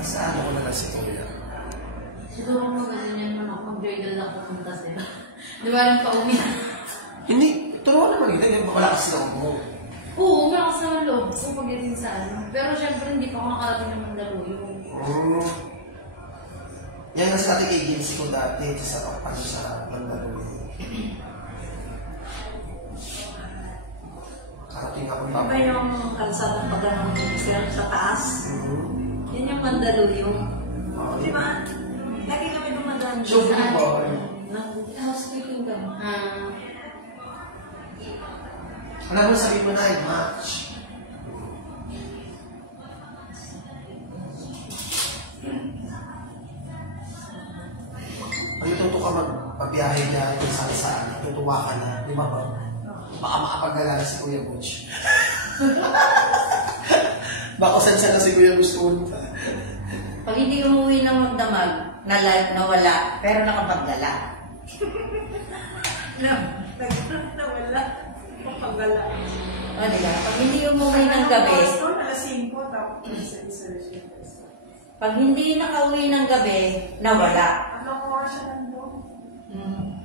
Mas ano ko na lang si Kuya. Siguro magaling yan naman mag-journal na pupunta sila. Di ba yung pauwi? Hindi, turuan naman yun. Hindi ba malakas lang mo? Oo, malakas naman loob ko pagdating sa ano. Pero syempre hindi pa ako nakarating ng Mandaluyong. Yan nga sa ating agency ko dati sa Pakpan sa Mandaluyong. Karating ako pa. Iba yung kalsadang pagano'n sa taas. Yan yung Mandaluyong. Di ba? Lagi kami dumadaan So, sa ba? housekeeping ka. Alam mo, sabihin mo na, match. Ay, tuto ka magpabiyahe niya kung saan-saan. Tutuwa ka na. Di ba ba? Baka makapaggalala si Kuya Butch. Baka saan-saan na si Kuya Butch punta. Pag hindi umuwi ng magdamag, nawala, pero nakapaggala. Nawala. Kapagala. O, diba? Pag hindi umuwi ng gabi, pag hindi nakauwi ng gabi, nawala. Anong oras siya nandun?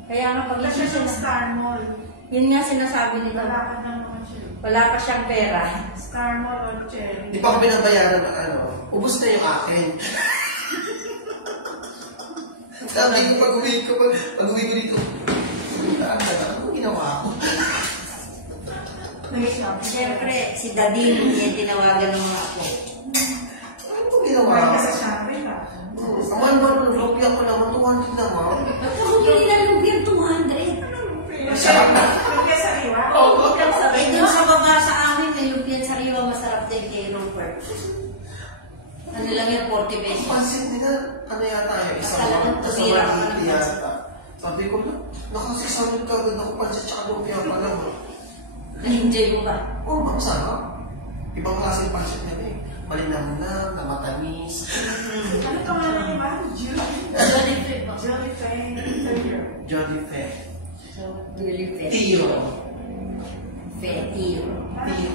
Kaya nga pag Kasi sa Star Mall. yun nga sinasabi nila, Lalakad lang naman siya. wala pa siyang pera. Star Mall o Cherry. Di pa ko binabayaran ng ano, ubus na yung akin. Sabi ko pag-uwi ko dito, ano ginawa ko? Siyempre, si Daddy, yung tinawagan ng mga ako. Ano ko ginawa Kaya ko? sa Shopee ka. Aman, lupia ko naman, 200 naman. Hindi na lang yung 200. Masarap na. Kaya sa iwa? Oo. Eh, dun sa baba sa amin, may lupian sariwa, masarap din kay Rupert. Ano lang yung 40 pesos. Pansin nila, ano yata yung isang Talagang tumira ka ng maliliit yata. Sabi ko na, nakasisamid ka agad ako pansin tsaka lupia pa lang. Na-enjoy mo ba? Oo, masarap. Ibang klase yung pansin nila eh. Malinamnam, na matamis. Ano ito nga na iba? Jellyfish ba? Jolly Fe. Really fair. Tiro. Fair, tiro.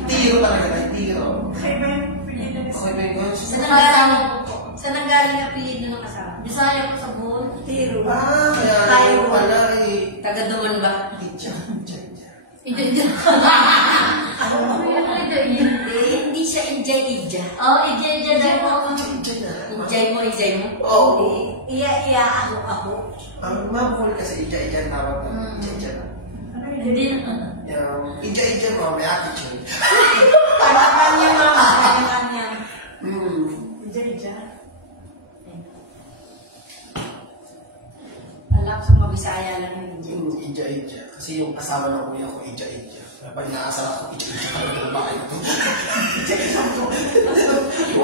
Tiro talaga tayo, tiro. Kaya ba yung pinili na Okay ba yun? Saan nanggaling ang apelido ng kasama? Bisaya ko sa buhol. Tiro. Kaya Tayo pala eh. Taga-duman ba? Itcha. Ija-ija. Ano yun ang ija-ija? Hindi siya ijay-ija. Oo, ija-ija daw ako. Ijay mo? Oo. Iya, ako. Ang mabukol kasi ija-ija ang tawag na. Ija-ija na. Hindi na. Ija-ija mo, may attitude. Kanya mama, kanya. Ija-ija. Alam sa mabisaya lang yung ija. Ija-ija. Kasi yung asawa ng kuya ko, ija-ija. Pag inaasal ako, ija-ija ka lang ng bahay ko.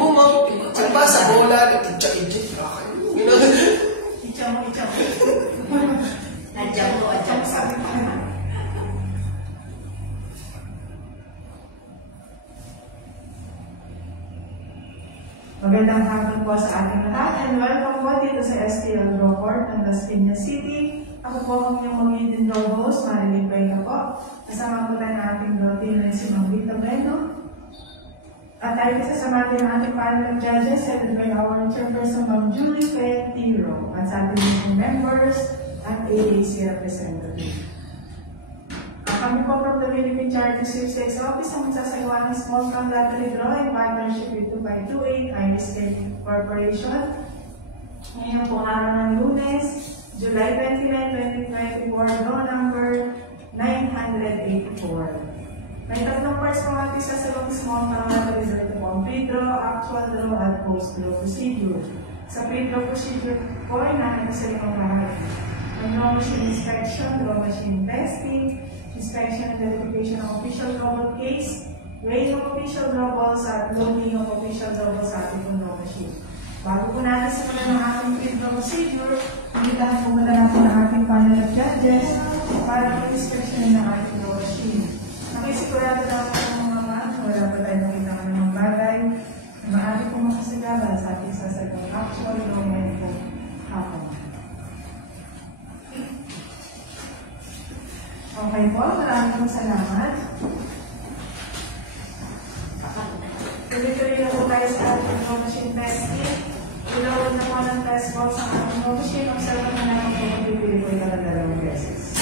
Oo, ma'am. Ang ba sa bola, ija-ija. Icha mo. Adjam ko. Sabi pa naman. Magandang hapon po sa ating lahat and welcome po dito sa STL Rockport ng Las Piñas City. Ako po ang inyong mag-leading host, Marilyn Cuenca po. Kasama po tayo ng ating routine na si Mang Vita Bueno. At tayo kasasama din ng ating panel of judges headed by our chairperson, Ma'am Julie Fe Tiro, at sa ating meeting members at AAC representative. Kami po from the Philippine Charity Sweepstakes Office ang magsasagawa ng small count lottery draw in partnership with 2528 Iris Care Corporation. Ngayon po araw ng Lunes, July 29, 2024, draw number 984. May tatlong parts mga ating sasagang small count lottery draw. Ito po ang pre-draw, actual draw, at post-draw procedure. Sa pre-draw procedure po ay namin sa limang bahagi. Ang draw machine inspection, draw machine testing, inspection and verification of official global case, weighing of official globals at loading of official globals sa ating draw machine. Bago po natin simulan ng ating pre-draw procedure, invitahan po muna natin ang ating panel of judges para mag-inspection ng ating draw machine. Nakisigurado na po ng mga wala pa tayo nakita ng mga bagay na maaari po makasagalan sa ating sasagang actual draw ngayon po hapon. Okay po, maraming salamat. Tuloy-tuloy na po tayo sa ating draw machine testing. Ilawag na po ng test box ang ating no machine. Observe na naman kung magpipili po ito ng 2 beses.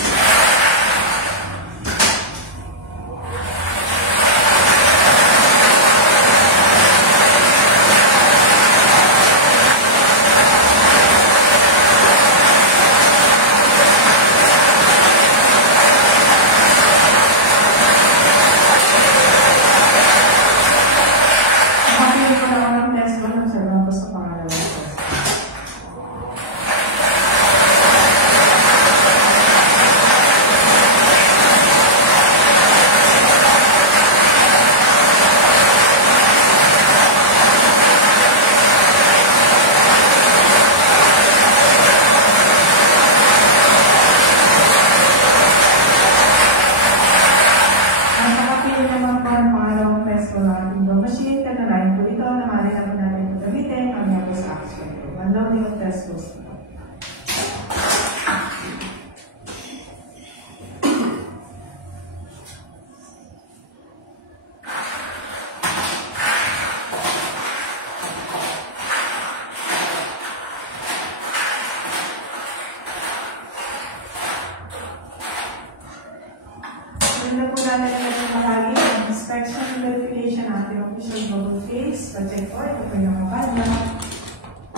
Una po natin ang bahagi ng inspection and verification ng ating official global case. Pa-check po, ito po yung kabadla.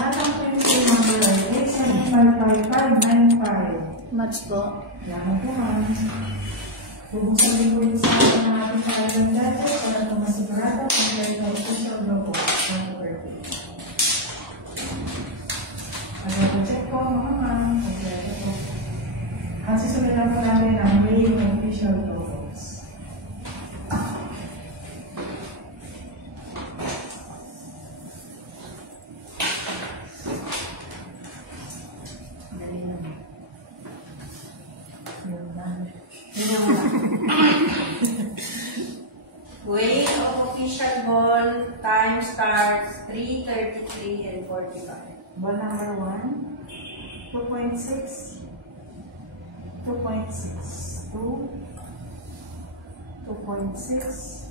At ang pencil number ay 8755595. Match po. Yan po ma'am. Bubuksan din po yung sa ating mga ating pangalan dati para ito masigurado kung meron na official global case. Pa-check po mga ma'am. Pa-check po. At susunod na po natin ang main official global. Weight of official ball, time starts 3:33 and 45. Ball number 1, 2.6, 2.6, 2, 2.6,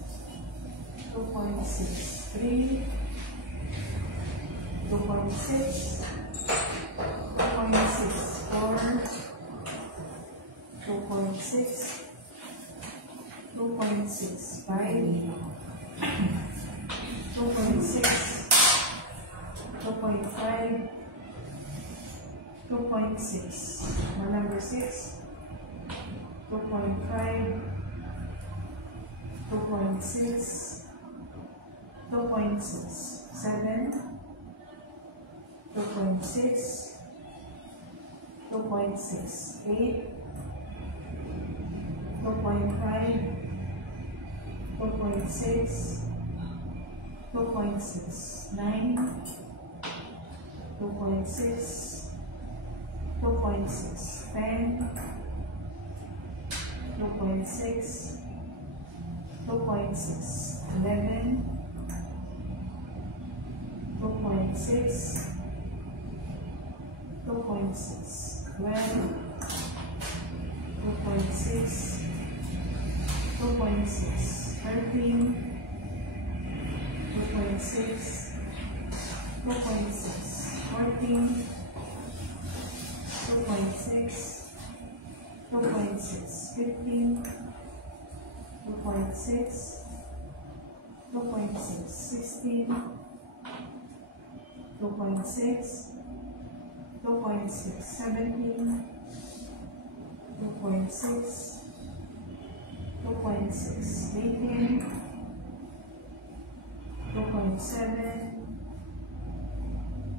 2.6, 3, 2.6, 2.6, 4, 2.6, 2.6, 5, 2.6, 2.5, 2.6, number 6, 2.5, 2.6, 2.6, 7, 2.6, 2.6, 8, 2.5, 2.6, 2.6, 9, 2.6, 2.6, 10, 2.6, 2.6, 11, 2.6, 2.6, 12, 2.6, 2.6, 13, 2.6, 2.6, 14, 2.6, 2.6, 15, 2.6, 2.6, 16, 2.6, 2.6, 17, 2.6, 2.6, 18, 2.7,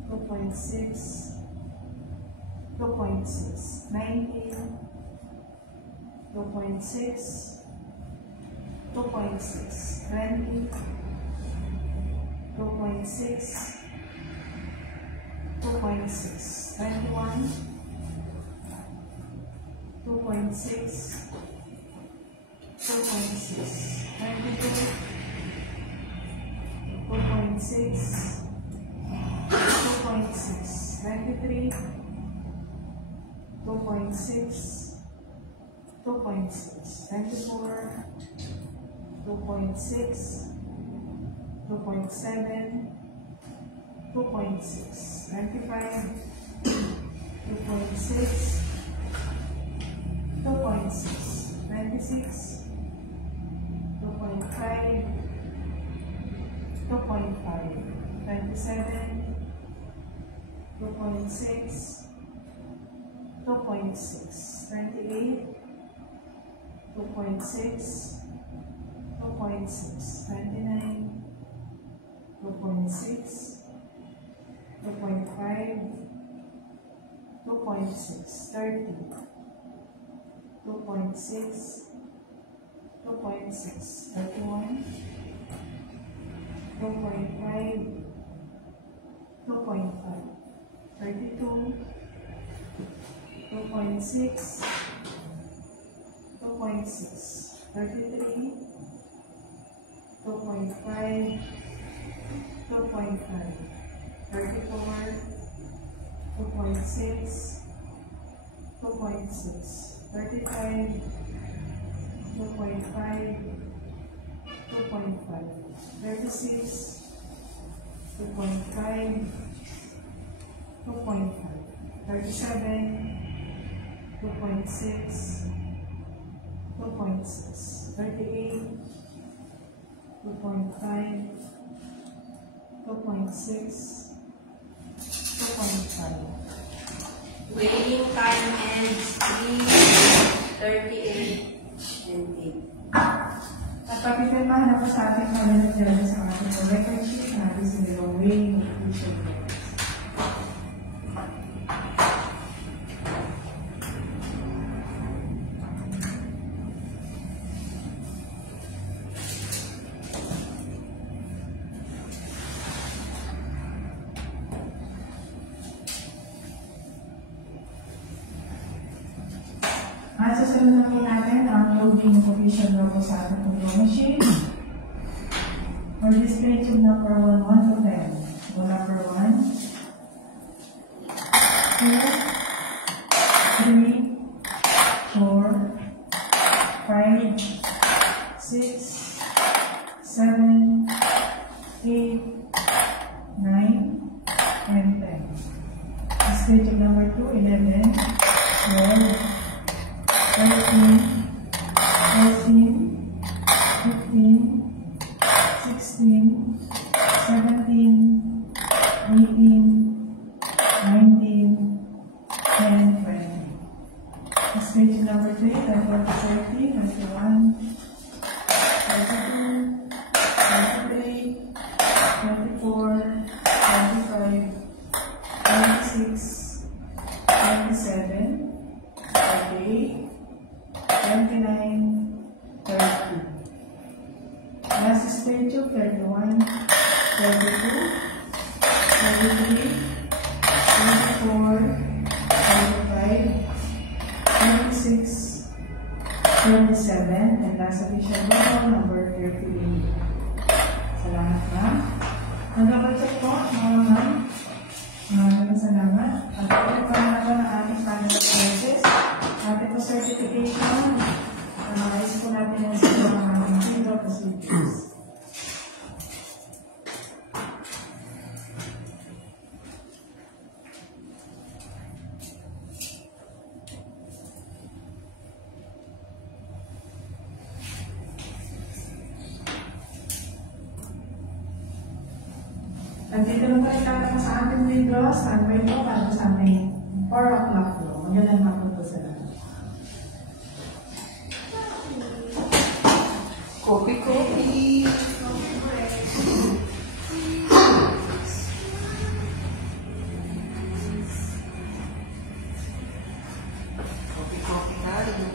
2.6, 2.6, 19, 2.6, 2.6, 20, 2.6, 2.6, 21, 2.6, 2.6, 22, 2.6, 2.6, 23, 2.6, 2.6, 24, 2.6, 2.7, 2.6, 25, 2.6, 2.6, 26, 2.5, 2.5, 27, 2.6, 2.6, 28, 2.6, 2.6, 29, 2.6, 2.5, 2.6, 30, 2.6, 2.6, 31, 2.5, 2.5, 32, 2.6, 2.6, 33, 2.5, 2.5, 34, 2.6, 2.6, 35, 2.5, 2.5, 36, 2.5, 2.5, 37, 2.6, 2.6, 38, 2.5, 2.6, 2.5. Waiting time ends 3:38 and 8. At papipirmahan na po sa ating mga nandiyan sa ating record sheet natin sa nilong weighing of future records. At susunod na po natin ang loading of official logo sa ating control machine. For this page of number 1 to 10. So number 1, 2, 3, 4, 5, 6, 7, 8, 9, and 10. This page of number 2, 11, 12, 13, 14, 15, 16, 17, 18, 19, and 20. This page number 3, 30, 21, 22, 23, 24, 25, 26, 27, 28, 29, 30. Last stage of 31, 32, 33, 24, 25, 26, 27, and last official number, number 38. Salamat ma'am. Nagkakatsak po, mga ma'am. Maraming salamat. At ito po na ako ng ating panel process. Ating po certification. Ayos po natin yung sa mga zero procedures. At dito na po rin sa ating window, standby po para sa aming 4 o'clock po. Magandang hapon po sa lahat. Kopi-kopi! Kopi-kopi na rin.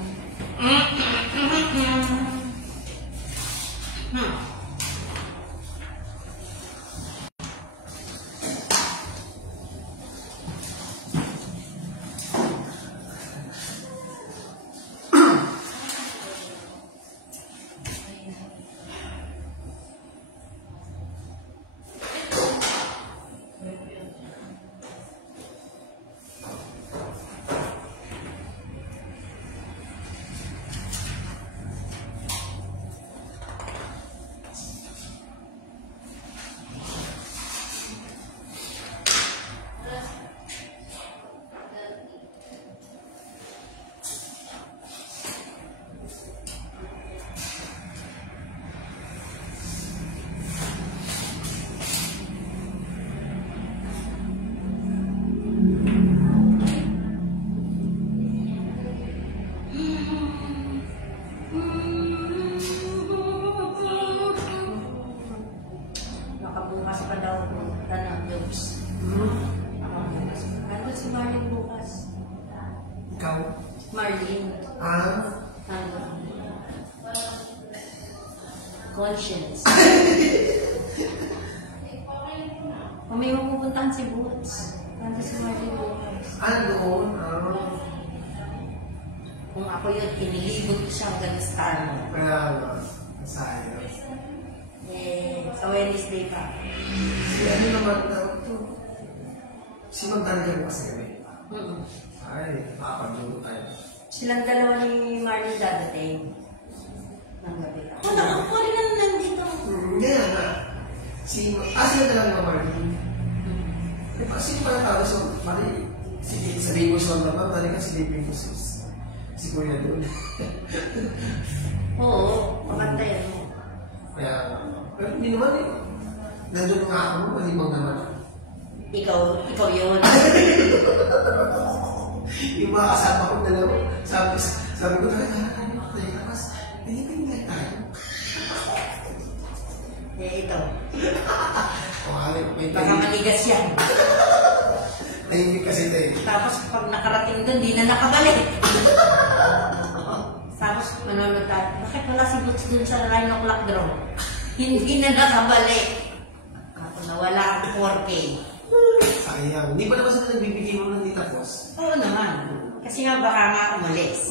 bukas pa daw punta ng jobs. Ano si Marlene bukas? Ikaw? Marlene. Ah? Ano? Conscience. Kung may mapupuntahan si Boots, ano si Marlene bukas? Doon? Kung ako yun, inilibot ko siya hanggang star mo. Kaya nga, sayang. Sa Wednesday pa. Si ano naman tawag to? Si Magdalgan kasi kami. Ay, makapagdulo tayo. Silang dalawa ni Marlene dadating. Ng gabi. Ako rin na nandito. Kaya nga. Sila talaga mga Marlene. Sino pala tawag sa Marlene? Sa Baby Son naman, talaga si Baby Sus. Si Kuya doon. Oo, mabantayan mo. Kaya, pero hindi naman eh. Nandun nga ako, malibang naman. Ikaw yun. Yung mga kasama ko dalawa, sabi ko talaga, tapos, pinipinigay tayo. Ito. May Baka maligas yan. tahimik kasi ito eh. Tapos pag nakarating doon, di na nakabalik. Tapos manonood tayo, bakit wala si Boots dun sa 9 o'clock draw? Hindi na nakabalik. Ako nawala ang 4K. Sayang. Hindi pa naman sila nagbibigay mo ng dita boss. Oo naman. Kasi nga baka nga umalis.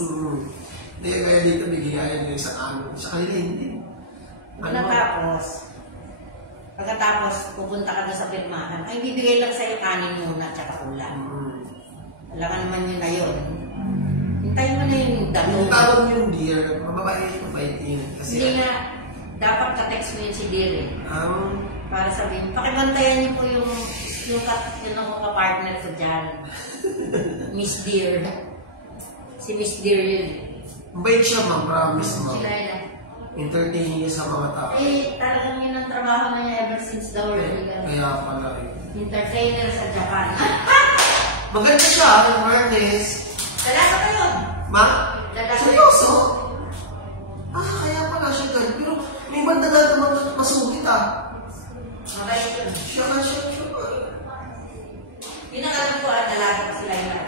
Hindi, kaya dito bigigayan yung isang ano. Sa kanila hindi. Pagkatapos, pupunta ka doon sa pirmahan, ay bibigay lang sa'yo kanin muna at saka ulam. Alam ka naman yun na yun. Hintayin mo na yung damo. Yung tawag yung dear, mababait yun. Kasi, Hindi nga, dapat ka-text mo yun si Dear eh. Para sabihin, pakibantayan niyo po yung mga partner ko dyan. Miss Dear. Si Miss Dear yun. mabait siya ma'am, promise ma'am. Sila yun. Entertaining niya sa mga tao. Talagang yun ang trabaho na niya ever since the world began. Kaya pala eh. Entertainer sa Japan. Maganda siya, in fairness. Dalaga ka yun. Ma? Dalaga. Seryoso? Kaya pala siya ganun. Pero may banda na naman masugit Mabait yun. Siya ka. Yun ang alam ko, dalaga pa sila yun.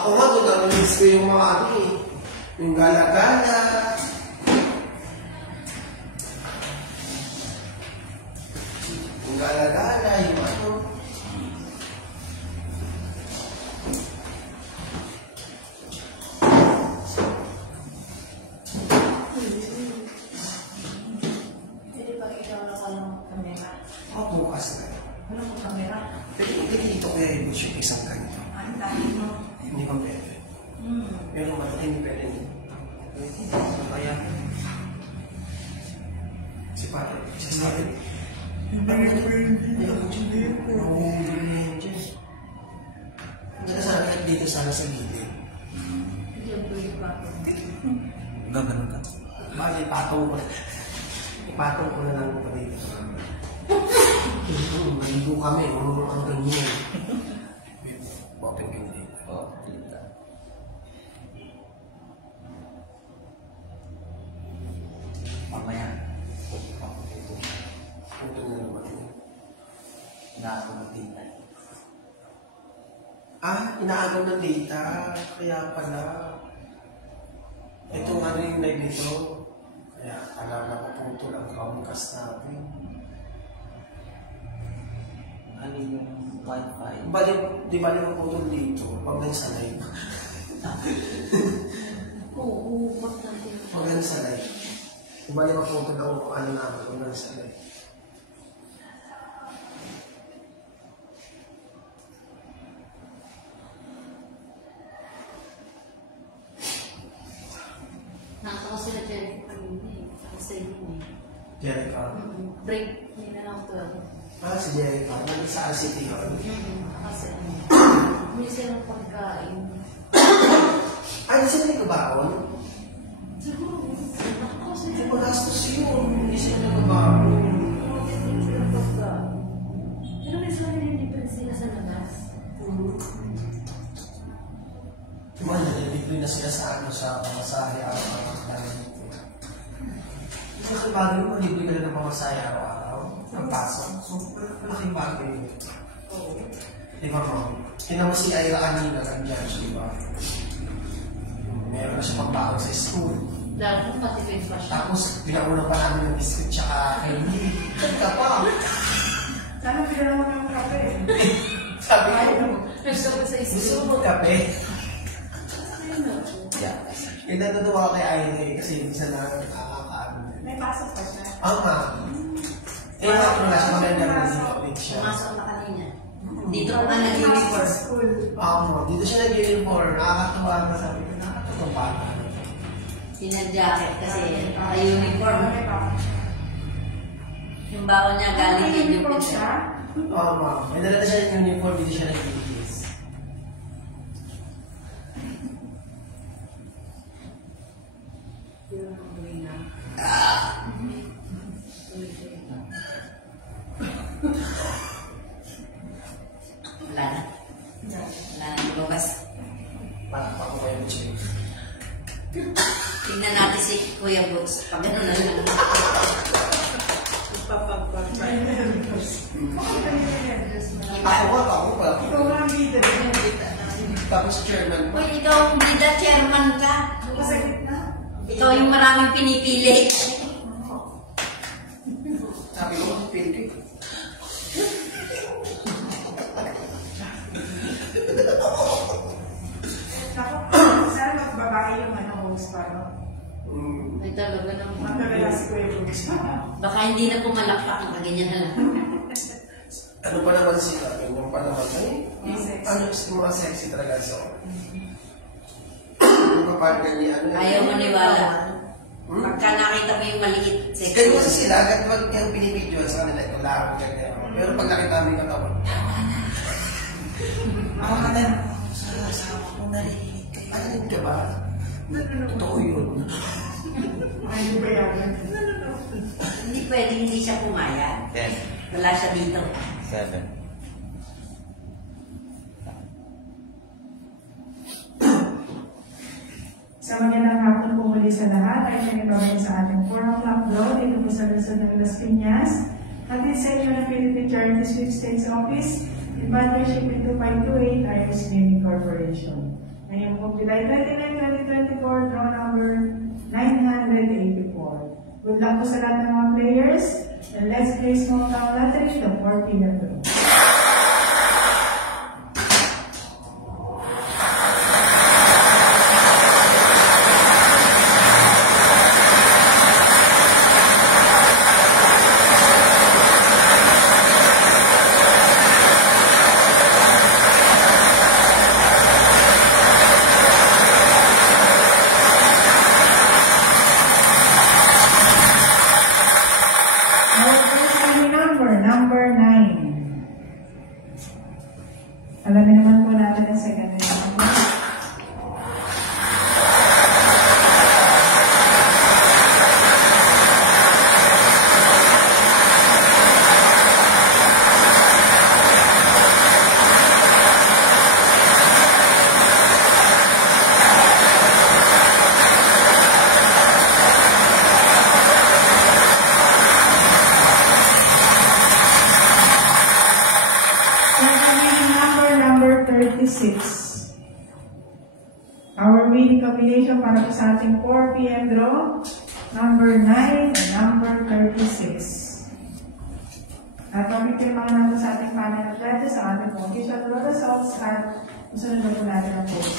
Ako nga, doon namiss ko yung mga ano eh. Yung gala-gala. Yung gala-gala, yung ano. Hindi ba ikaw na walang kamera? Ako bukas na. Walang kamera? Pero hindi dito kaya yung isang ganito. Ang dahil mo. Hindi pa pwede. Pero hindi pwede. Kaya, si Pate, sasabi, sana dito sana sa gilid. Diyan po yung bago. Gaganon ka. Bakit ipatong ko? Ipatong ko na lang pa dito. Maligo kami, ang ganyan. Open ka dito. Oo, dito. Mamaya. Ito na naman yun. Inaagaw ng data. Inaagaw ng data. Kaya pala. Ito nga rin yung live nito. Kaya alam na kaputol ang Chromecast natin. Ano yung Wi-Fi? Di ba yung putol dito? Pag nasa live. Oo, wag natin. Pag nasa live. Di ba yung putol ang ano namin pag nasa live? Nakita ko sila Jericho kanina eh. Kasi yun eh. Jericho. Break nila lang 12. Si Jericho. Nandun sa City Hall. Kasi ano, hindi silang pagkain. Ay, sila yung kabaon? Siguro, ako sila. Hindi magastos yun. Hindi sila nagkabaon. Hindi silang pagkain. Pero may sarili difference sila sa labas. Diba, nalilibre na sila sa ano sa pamasahe araw-araw. Kasi bagay mo, libre ka na ng pamasahe araw-araw. Ang pasok. So, malaking bagay yun. Di ba mo? Tinan mo si Ira kanina ng judge, di ba? Meron na siya pagbaon sa school. Lalo kung matipid pa siya. Tapos, pinauna pa namin ng biscuit tsaka candy. Saan ka pa? Sana pinala mo ng kape. Sabi ko, Nagsabi sa gusto isip. mo kape? Ayun. Eh, natutuwa ko kay Ira eh, kasi hindi siya nakakaano. May pasok pa siya. Ama. Eh, ako na siya maganda ulit siya. Pumasok na kanina. Dito ko nga nag-uniform. School. Dito siya nag-uniform. Nakakatuwa na sabi ko, nakakatuwa pa. Sinadjacket kasi uniform. Yung bawal niya galing din yung Uniform siya? Oo, ma'am. May dala na siya yung uniform, hindi siya nag-iis. Wala na. Wala na lumabas. Parang pa ko kayo siya. Tingnan natin si Kuya Boots. Pag gano'n na lang. Ako pa. Ikaw nga ang leader. Tapos chairman. Uy, ikaw hindi na chairman ka. Sa gitna. Ikaw yung maraming pinipili. Sabi ko, pili ko. Sana magbabae yung host pa, no? Ay talaga naman. Magkagala si Kuya Bruce. Baka hindi na pumalakpak ang kaganyan na lang. Ano pa naman sila? Yung pa naman. Sexy. Ano yung mga sexy talaga so. Yung kapartner niya, ano? Ayaw maniwala. Pagka nakita mo yung maliit, sexy. Ganyan kasi sila, kahit yung pinipidyo sa kanila, ito lang, ganyan. Pero pag nakita mo yung katawan, ako ka na, sa asawa ko narinig kayo. Ano ka ba? Totoo yun. Ay, hindi ba yan? Hindi pwede hindi siya pumaya. Yes. Wala siya dito. 7. Sa magandang hapon po muli sa lahat ay nanibabay sa ating 4 o'clock blow dito po sa Luzon ng Las Piñas. Hatid sa inyo ng Philippine Charity Sweepstakes Office in partnership with 2528 Irish Gaming Corporation. Ngayon po, July 29, 2024, draw number 984. Good luck po sa lahat ng mga players. And let's play small town lottery, the 4 p.m. draw. Number 9. Alamin naman po natin ang second number. Number 36. Our winning combination para po sa ating 4 p.m. draw, number 9 and number 36. At pag-ipirmahan na po sa ating panel of letters sa ating official draw results at usunod na po natin ang post.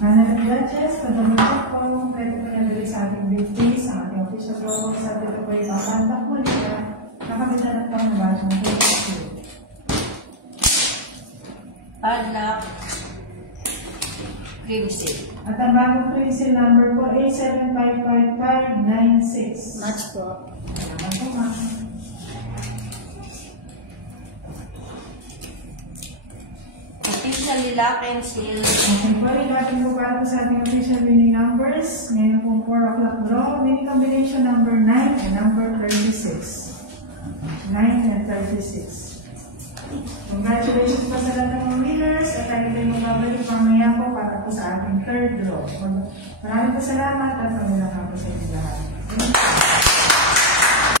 Panel of Judges, pag-check po yung pwede pinabili sa ating big case, sa ating official draw, sa dito po yung papantak mo nila, nakabitan na po ang bagong case. Padlock. Crimson. At ang bagong crimson number po, 875556. Match po. Salamat po, ma'am. Officially lock and seal. Okay po, natin po para sa ating official winning numbers. Ngayon po 4 o'clock draw, winning combination number 9 and number 36. 9 and 36. Congratulations po sa lahat ng mga winners at tayo tayo mabalik mamaya po para po sa ating third draw. Maraming po salamat at magandang hapon sa inyo lahat.